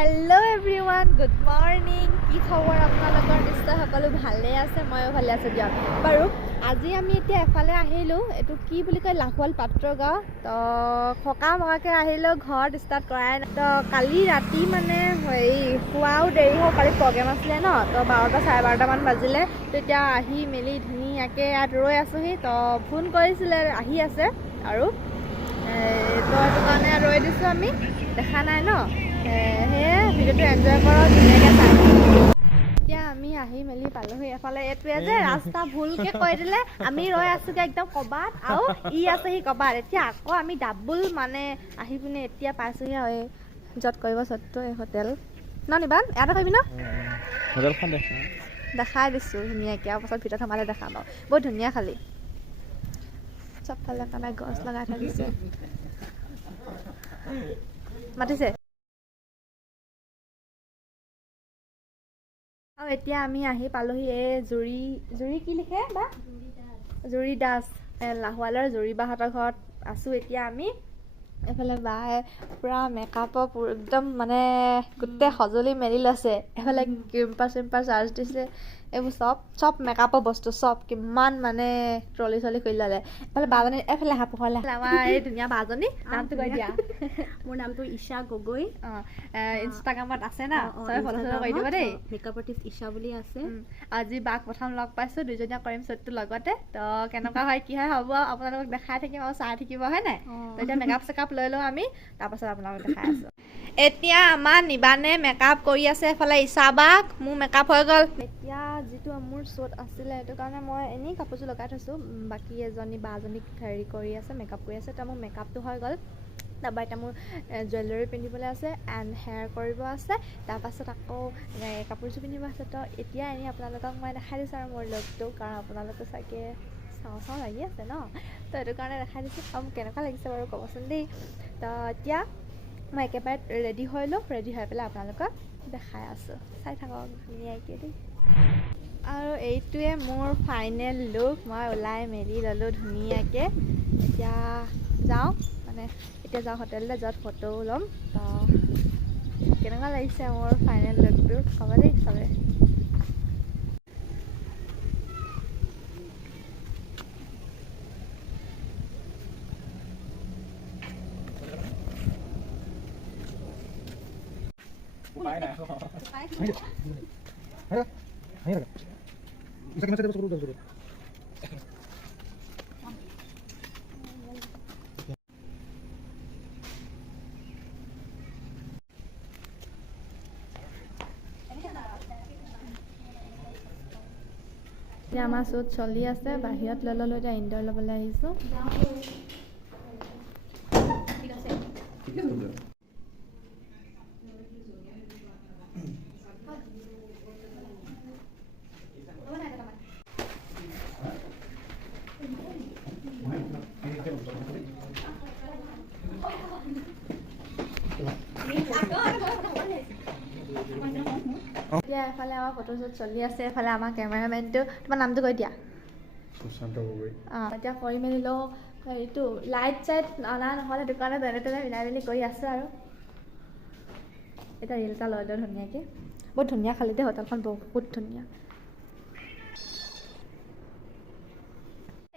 hello everyone good morning কি খবৰ আপোনালোকৰ নিশ্চয় সকলো ভালে আছে ময়ো ভালে আছো দিয়ক বাৰু আজি আমি এতিয়া এফালে আহিলো এটো কি বুলি কয় লাহোৱাল পাত্ৰগাঁও তো খকা মহাকে আহিলো ঘৰত ষ্টাৰ্ট কৰাই তো কালি ৰাতি মানে হেই খুৱাও দেৰি হ'ল কালি প্ৰগ্ৰাম আছিলে ন তো 12টা 12:30 মান বাজিলে তেতিয়া আহি মেলি ধুনীয়াকে ইয়াত ৰৈ আছোহি তো ফোন কৰিছিলে আহি আছে আৰু তো এটো কাৰণে ৰৈ দিছো আমি দেখা নাই ন ভিডিওটো এনজয় কৰক ধুনীয়াকৈ চাই এতিয়া আমি আহি মেলি পালোহি এফালে এইটোৱে যে ৰাস্তা ভুলকে কৈ দিলে আমি ৰৈ আছোগে একদম কবাত আৰু ই আছেহি কবাত এতিয়া আকৌ আমি ডাবুল মানে আহি পিনে এতিয়া পাইছোহি য'ত কৰিব সত্য এই হোটেল ন নিবান ইয়াতে কৰিবি ন হোটেলখন দেখাই দিছোঁ ধুনীয়াকৈ আৰু পাছত ভিতৰত সোমালে দেখাম আৰু বহুত ধুনীয়া খালি চবফালে কাৰণে গছ লগাই থাকিছে মাতিছে আৰু এতিয়া আমি আহি পালোহি এই জুৰি কি লিখে বা জুৰি দাস লাহোৱালৰ জুৰি বাহঁতৰ ঘৰত আছোঁ এতিয়া আমি এফালে বাই পূৰা মেকআপৰ একদম মানে গোটেই সঁজুলি মেলি লৈছে এফালে ক্ৰিম্পাৰ চিম্পাৰ চাৰ্জ দিছে এইবোৰ চব মেকআপৰ বস্তু চব কিমান মানে ট্ৰলি কৰি ল'লে এফালে বাজনী এফালে হাঁপুখলে আমাৰ এই ধুনীয়া বাজনী নামটো কৈ দিয়া মোৰ নামটো ঈশা গগৈ ইনষ্টাগ্ৰামত আছে না চবে ফলো কৰি দিব দেই মেকআপ আৰ্টিষ্ট ঈশা বুলি আছে আজি বাক প্ৰথম লগ পাইছোঁ দুইজনীয়া কৰিম শ্বুটটো লগতে তো কেনেকুৱা হয় কি হয় হ'ব আপোনালোকক দেখাই থাকিম আৰু চাই থাকিব হয় নাই তো এতিয়া মেকআপ চেকআপ লৈ লওঁ আমি তাৰপাছত আপোনালোকক দেখাই আছোঁ এতিয়া আমাৰ নিবানে মেকআপ কৰি আছে এফালে ঈশা বাক মোৰ মেকআপ হৈ গ'ল এতিয়া যিটো মোৰ শ্বুট আছিলে সেইটো কাৰণে মই এনেই কাপোৰযোৰ লগাই থৈছোঁ বাকী এজনী বাজনীক হেৰি কৰি আছে মেকআপ কৰি আছে তো মোৰ মেকআপটো হৈ গ'ল তাৰপৰা এতিয়া মোৰ জুৱেলাৰী পিন্ধিবলৈ আছে এণ্ড হেয়াৰ কৰিব আছে তাৰপাছত আকৌ কাপোৰযোৰ পিন্ধিব আছে তো এতিয়া এনেই আপোনালোকক মই দেখাই দিছোঁ আৰু মোৰ লুকটো কাৰণ আপোনালোকে চাগে চাওঁ লাগি আছে ন তো সেইটো কাৰণে দেখাই দিছোঁ আৰু মোক কেনেকুৱা লাগিছে বাৰু ক'বচোন দেই তো এতিয়া মই একেবাৰে ৰেডি হৈ লওঁ ৰেডি হৈ পেলাই আপোনালোকক দেখাই আছোঁ চাই থাকক ধুনীয়াকৈ দেই আৰু এইটোৱে মোৰ ফাইনেল লুক মই ওলাই মেলি ল'লোঁ ধুনীয়াকৈ এতিয়া যাওঁ এতিয়া যাওঁ হোটেললৈ য'ত ফটো ল'ম তো কেনেকুৱা লাগিছে মোৰ ফাইনেল লুকটো ক'ব দেই চবে এতিয়া আমাৰ শ্বুট চলি আছে বাহিৰত লৈ ল'লোঁ এতিয়া ইনডোৰ ল'বলৈ আহিছোঁ এতিয়া এফালে আমাৰ ফটোশ্বুট চলি আছে এফালে আমাৰ কেমেৰামেনটো তোমাৰ নামটো কৈ দিয়া এতিয়া কৰি মেলি লওঁ হেৰিটো লাইট চাইট অনা নহ'লে সেইটো কাৰণে যেনে তেনে মিলাই মেলি কৰি আছোঁ আৰু এতিয়া ৰিল এটা লৈ লওঁ ধুনীয়াকৈ বহুত ধুনীয়া খালি দেই হোটেলখন বহুত ধুনীয়া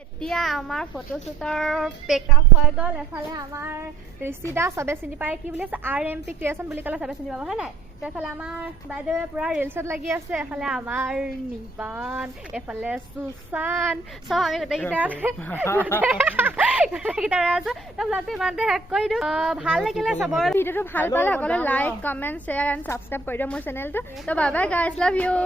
এতিয়া আমাৰ ফটোশ্বুটৰ পেকআপ হৈ গ'ল এফালে আমাৰ ঋষিদা চবে চিনি পায় কি বুলি আছে RMP ক্ৰিয়েশ্যন বুলি ক'লে চবে চিনি পাব হয় নাই তো এফালে আমাৰ বাইদেৱে পূৰা ৰিলছত লাগি আছে এফালে আমাৰ নিবান এফালে সুশান চব আমি গোটেইকেইটাৰে আছোঁ তো ব্লগটো ইমানতে শেষ কৰি দিওঁ ভাল লাগিলে চবৰ ভিডিঅ'টো ভাল পালে সকলোৱে like comment share and subscribe কৰি দিওঁ মোৰ চেনেলটো তো bye bye guys love you